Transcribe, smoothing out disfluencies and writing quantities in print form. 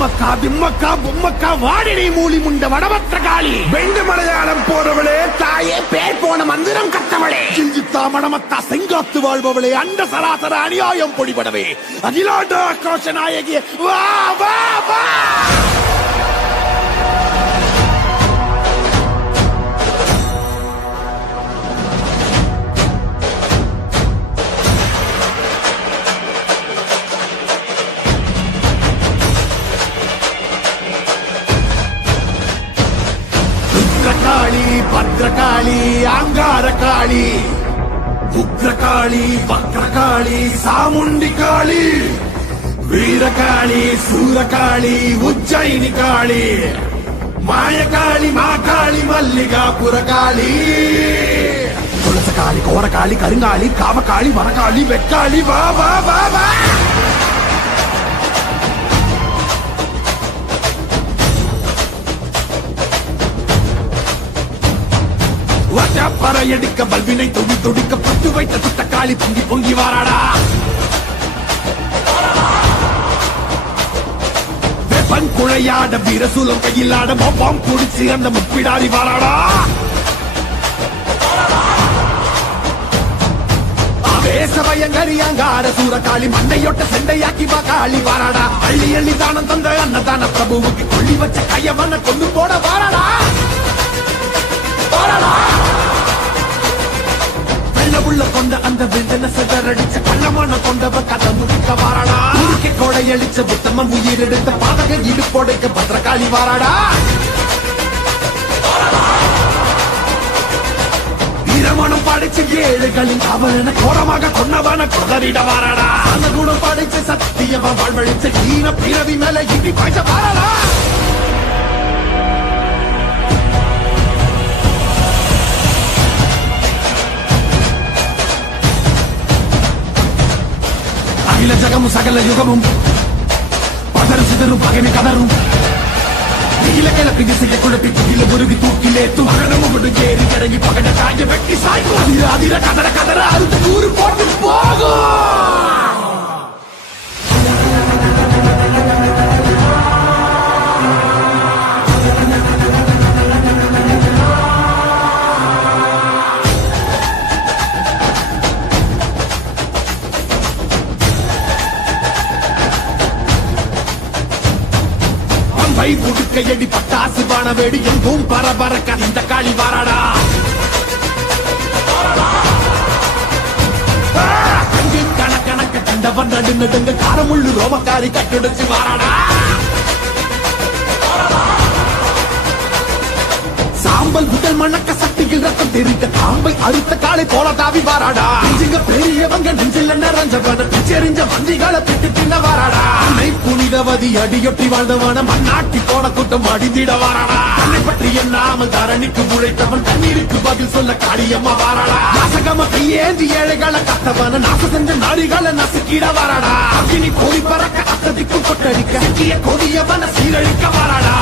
அம்மக்கா திம்மக்கா பொம்மக்கா வாடினை மூலி முண்ட வடவற்ற காளி வெண்டு மலையாளம் போறவளே தாயே பேர் போன மந்திரம் கத்தவளே சிஞ்சித்தா மணமத்தா செங்காத்து வாழ்பவளே அண்ட சராசர அநியாயம் பொடிபடவே அகிலாண்ட ஆக்ரோஷ நாயகியே வா வா வா காளி பத்ரகாளி அங்கார காளி உக்ரகாளி வக்ரகாளி சாமுண்டி காளி வீரகாளி சூரகாளி உஜ்ஜயினி காளி மாயகாளி மாகாளி மல்லிகாபுர காளி துளசகாளி கோரகாளி கருங்காளி காமகாளி மரகாளி வெக்காளி வா வா வா வா பறையடிக்க பல்வினை தொடி தொடிக்க பத்து வைத்த சுட்ட காளி பொங்கி பொங்கி வாராடா வெப்பன் குழையாட வீரசூலம் கையிலாட மொப்பாம் குடிச்சு அந்த முப்பிடாரி வாராடா வேசவயங்கரியாங்கார சூரகாளி மண்டையொட்ட செண்டையாக்கி வா காளி வாராடா அள்ளி அள்ளி தானம் தந்த அன்னதான பிரபுவுக்கு கொள்ளி வச்ச கையவன கொண்டு போட வாராடா வாராடா உள்ள கொண்ட அந்த விந்தன சிதறடிச்ச கள்ளமான கொண்டவ கதை முடிக்க வாராடா உருக்கை கோடை அழிச்ச புத்தமம் உயிர் எடுத்த பாதக இடுப்போடைக்க பத்திரகாளி வாராடா வீரமணம் படைச்ச ஏழுகளின் அவன கோரமாக கொன்னவன கொதறிட வாராடா அந்த குணம் படைச்ச சத்தியவ வாழ்வழிச்ச ஈன பிறவி மேல இடி பாய்ச்ச வாராடா அகில ஜகமும் சகல யுகமும் பதறு சிதறும் பகைமை கதரும் இலக்கில பிடி செய்ய குழப்பி புகில முருகி தூக்கிலே துகனமும் ஏறி இறங்கி பகட காய்ஞ்ச வெட்டி சாய்க்கும் அதிர அதிர கதற கதற அறுத்து கூறு போட்டு போகும் கையடி பட்டாசு பான வேடி எங்கும் பரபரக்க இந்த காளி வாராடா கணக்கணக்க கண்டவன் நடு நடுங்க காரமுள்ளு ரோமக்காரி கட்டுடைச்சு வாராடா சாம்பல் உடல் மணக்க சக்தியில் ரத்தம் தெரிந்த காம்பை அறுத்த காலை போல தாவி வாராடா நெஞ்சுங்க பெரியவங்க நெஞ்சில் நிறைஞ்சவன பிச்செறிஞ்ச வந்திகளை பிட்டு தின்ன வாராடா புனிதவதி அடியொட்டி வாழ்ந்தவன மண்ணாட்டி போன கூட்டம் அடிந்திட வாராடா தன்னை பற்றி என்னாமல் தரணிக்கு உழைத்தவன் கண்ணீருக்கு பதில் சொல்ல காளியம்மா வாராடா நாசகம கையேந்தி ஏழைகளை கத்தவன நாச செஞ்ச நாடிகளை நசுக்கிட வாராடா அக்கினி கோரி பறக்க அத்ததிக்கு கொட்டடிக்க கொடியவன சீரழிக்க வாராடா